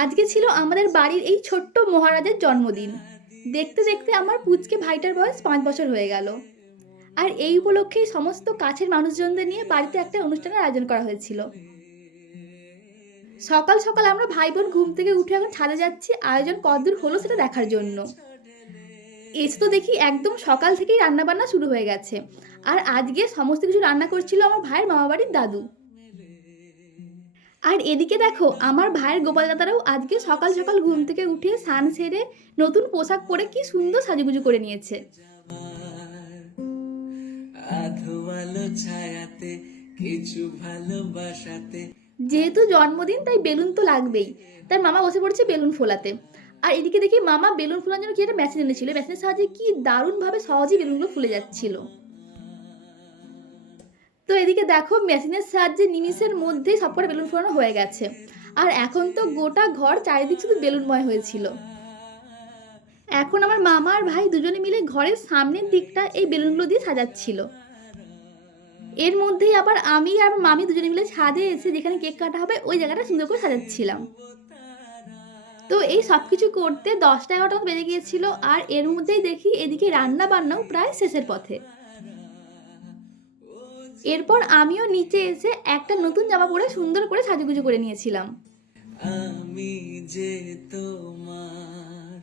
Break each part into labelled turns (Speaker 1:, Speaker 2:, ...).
Speaker 1: আজকে ছিল আমাদের বাড়ির এই ছোট্ট মহারাজের জন্মদিন। দেখতে দেখতে আমার পুচকে ভাইটার বয়স পাঁচ বছর হয়ে গেল। আর এই উপলক্ষেই সমস্ত কাছের মানুষজনদের নিয়ে বাড়িতে একটা অনুষ্ঠানের আয়োজন করা হয়েছিল। সকাল সকাল আমরা ভাই বোন ঘুম থেকে উঠে এখন ছাদে যাচ্ছি। আয়োজন কতদূর হলো সেটা দেখার জন্য। এসে তো দেখি একদম সকাল থেকেই রান্না বান্না শুরু হয়ে গেছে। আর আজকে সমস্ত কিছু রান্না করছিল আমার ভাইয়ের মামাবাড়ির দাদু। আর এদিকে দেখো, আমার ভাইয়ের গোপাল দাদারাও আজকে সকাল সকাল ঘুম থেকে উঠে স্নান সেরে নতুন পোশাক পরে কি সুন্দর সাজুগুজু করে নিয়েছে। যেহেতু জন্মদিন, তাই বেলুন তো লাগবেই। তার মামা বসে পড়েছে বেলুন ফোলাতে। আর এদিকে দেখি মামা বেলুন ফোলার জন্য কি একটা মেশিন এনেছিল। মেশিনের সাহায্যে কি দারুণভাবে সহজেই বেলুনগুলো ফুলে যাচ্ছিল। তো এদিকে দেখো, মেশিনের সাহায্যে নিমিষের মধ্যেই সবকটা বেলুন ফোলানো হয়ে গেছে। আর এখন তো গোটা ঘর চারিদিক শুধু বেলুনময় হয়েছিল। এখন আমার মামা আর ভাই দুজনে মিলে ঘরের সামনের দিকটা এই বেলুনগুলো দিয়ে সাজাচ্ছিল। এর মধ্যেই আবার আমি আর মামি দুজনে মিলে ছাদে এসে যেখানে কেক কাটা হবে, ওই জায়গাটা সুন্দর করে সাজাচ্ছিলাম। তো এই সব কিছু করতে দশটা এগারোটা বেজে গিয়েছিল, আর এর মধ্যেই দেখি এদিকে রান্না বান্নাও প্রায় শেষের পথে। এরপর আমিও নিচে এসে একটা নতুন জামা পরে সুন্দর করে সাজুগুজু করে নিয়েছিলাম।
Speaker 2: আমি যে তোমার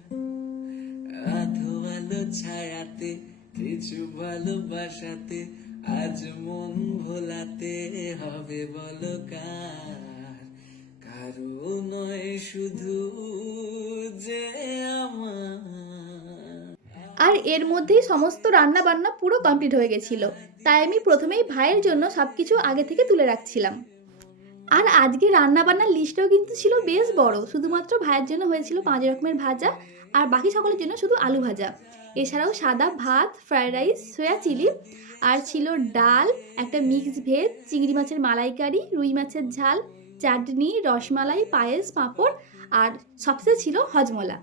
Speaker 2: আধো ছায়াতে, কিছু ভালোবাসাতে, আজ মন ভোলাতে হবে বলো কার? কারও নয় শুধু যে আমার
Speaker 1: আর এর মধ্যেই সমস্ত রান্না বান্না পুরো কমপ্লিট হয়ে গেছিল। তাই আমি প্রথমেই ভাইয়ের জন্য সব কিছু আগে থেকে তুলে রাখছিলাম। আর আজকে রান্না বান্নার লিস্টও কিন্তু ছিল বেশ বড়। শুধুমাত্র ভাইয়ের জন্য হয়েছিল পাঁচ রকমের ভাজা আর বাকি সকলের জন্য শুধু আলু ভাজা। এছাড়াও সাদা ভাত, ফ্রায়েড রাইস, সয়া চিলি আর ছিল ডাল, একটা মিক্স ভেজ, চিংড়ি মাছের মালাইকারি, রুই মাছের ঝাল, চাটনি, রসমালাই, পায়েস, পাঁপড় আর সবচেয়ে ছিল হজমলা।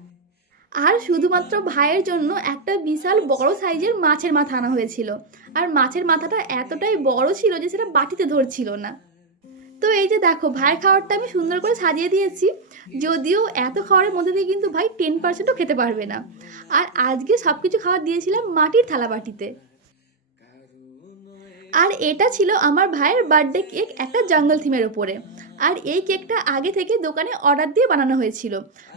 Speaker 1: আর শুধুমাত্র ভাইয়ের জন্য একটা বিশাল বড় সাইজের মাছের মাথা আনা হয়েছিল। আর মাছের মাথাটা এতটাই বড় ছিল যে সেটা বাটিতে ধরছিল না। তো এই যে দেখো, ভাইয়ের খাবারটা আমি সুন্দর করে সাজিয়ে দিয়েছি। যদিও এত খাবারের মধ্যে দিয়ে কিন্তু ভাই টেন পার্সেন্টও খেতে পারবে না। আর আজকে সব কিছু খাবার দিয়েছিলাম মাটির থালা বাটিতে। আর এটা ছিল আমার ভাইয়ের বার্থডে কেক একটা জঙ্গল থিমের ওপরে আর এই কেকটা আগে থেকে দোকানে অর্ডার দিয়ে বানানো হয়েছিল।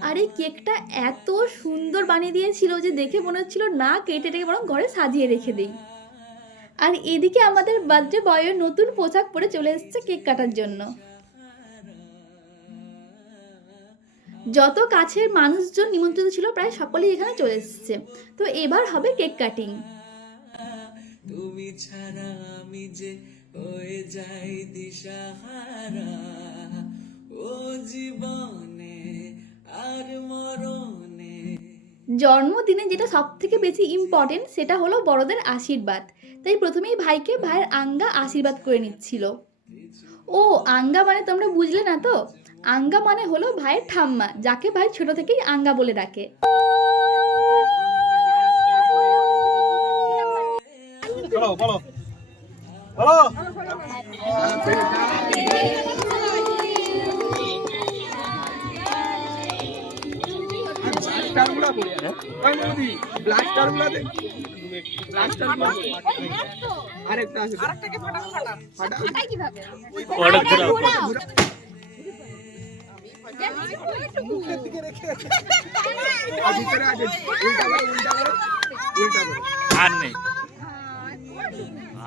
Speaker 1: আর এই কেকটা এত সুন্দর বানিয়ে দিয়েছিল যে দেখে মনে হচ্ছিল, না, কেটে টেকে বরং ঘরে সাজিয়ে রেখে দিই। আর এদিকে আমাদের বার্থডে বয়ের নতুন পোশাক পরে চলে এসেছে কেক কাটার জন্য। যত কাছের মানুষজন নিমন্ত্রিত ছিল, প্রায় সকলেই এখানে চলে এসেছে। তো এবার হবে কেক কাটিং।
Speaker 2: তুমি ছাড়া আমি যে হয়ে যাই দিশাহারা। ও জীবনে আর মরণে।
Speaker 1: জন্মদিনে যেটা সব থেকে বেশি ইম্পর্টেন্ট সেটা হলো বড়দের আশীর্বাদ। তাই প্রথমেই ভাইকে ভাইয়ের আঙ্গা আশীর্বাদ করে নিচ্ছিল। ও আঙ্গা মানে তোমরা বুঝলে না তো? আঙ্গা মানে হলো ভাইয়ের ঠাম্মা যাকে ভাই ছোট থেকেই আঙ্গা বলে ডাকে।
Speaker 3: বলো বলো। বলো। ব্লাস্টারগুলা করে ওই মোদি ব্লাস্টারগুলা দে ব্লাস্টারগুলা আরেকটা আছে আরেকটাকে ফাটা আর
Speaker 4: নেই।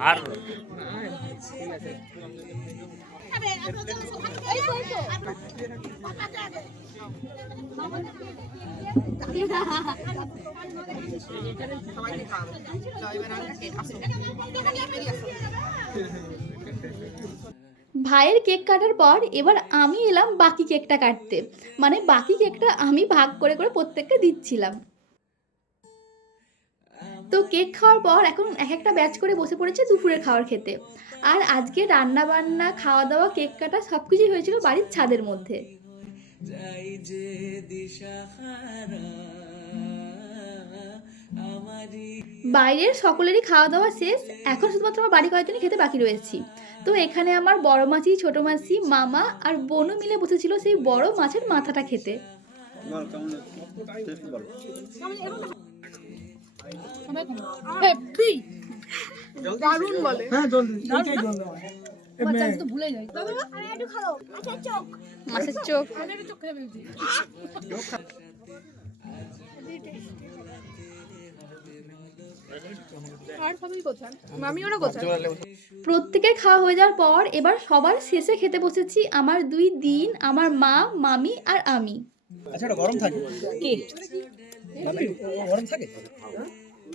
Speaker 4: আর
Speaker 1: ভাইয়ের কেক কাটার পর এবার আমি এলাম বাকি কেকটা কাটতে। মানে বাকি কেকটা আমি ভাগ করে করে প্রত্যেককে দিচ্ছিলাম। তো কেক খাওয়ার পর এখন এক একটা ব্যাচ করে বসে পড়েছে দুপুরের খাওয়ার খেতে। আর আজকে রান্না বান্না খাওয়া দাওয়া কেক কাটা সব কিছুই হয়েছিল বাড়ির ছাদের মধ্যে।
Speaker 2: যাই যে দিশাহারা
Speaker 1: বাইরের সকলেরই খাওয়া দাওয়া শেষ এখন শুধুমাত্র আমার বাড়ি কয়েকজনই খেতে বাকি রয়েছি। তো এখানে আমার বড় মাছি ছোট মাছি মামা আর বোনও মিলে বসেছিল সেই বড় মাছের মাথাটা খেতে।
Speaker 4: দারুণ বলে।
Speaker 3: হ্যাঁ জল
Speaker 1: মাছের চোখ।
Speaker 4: কোথায়
Speaker 1: প্রত্যেকের খাওয়া হয়ে যাওয়ার পর এবার সবার শেষে খেতে বসেছি আমার দুই দিন আমার মা মামি আর আমি।
Speaker 3: আচ্ছা এটা গরম থাকে?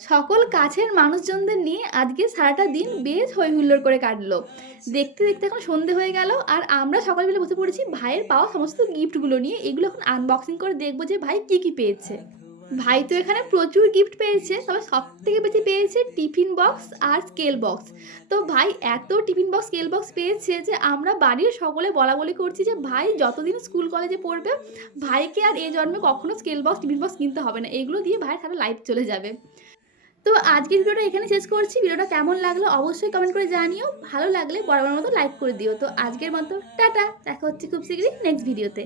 Speaker 1: সকল কাছের মানুষজনদের নিয়ে আজকে সারাটা দিন বেশ হই হুল্লোড় করে কাটলো। দেখতে দেখতে এখন সন্ধে হয়ে গেল আর আমরা সকাল মিলে বসে পড়েছি ভাইয়ের পাওয়া সমস্ত গিফটগুলো নিয়ে। এগুলো এখন আনবক্সিং করে দেখব যে ভাই কি কি পেয়েছে। ভাই তো এখানে প্রচুর গিফট পেয়েছে, তবে সব থেকে বেশি পেয়েছে টিফিন বক্স আর স্কেল বক্স। তো ভাই এত টিফিন বক্স, স্কেল বক্স পেয়েছে যে আমরা বাড়ির সকলে বলা বলি করছি যে ভাই যতদিন স্কুল কলেজে পড়বে, ভাইকে আর এই জন্মে কখনো স্কেল বক্স, টিফিন বক্স কিনতে হবে না। এগুলো দিয়ে ভাই সারা লাইফ চলে যাবে। তো আজকের ভিডিওটা এখানে শেষ করছি। ভিডিওটা কেমন লাগল অবশ্যই কমেন্ট করে জানিও। ভালো লাগলে বরাবর মতো লাইক করে দিও। তো আজকের মতো, টাটা। দেখা হচ্ছে খুব শীঘ্রই নেক্সট ভিডিওতে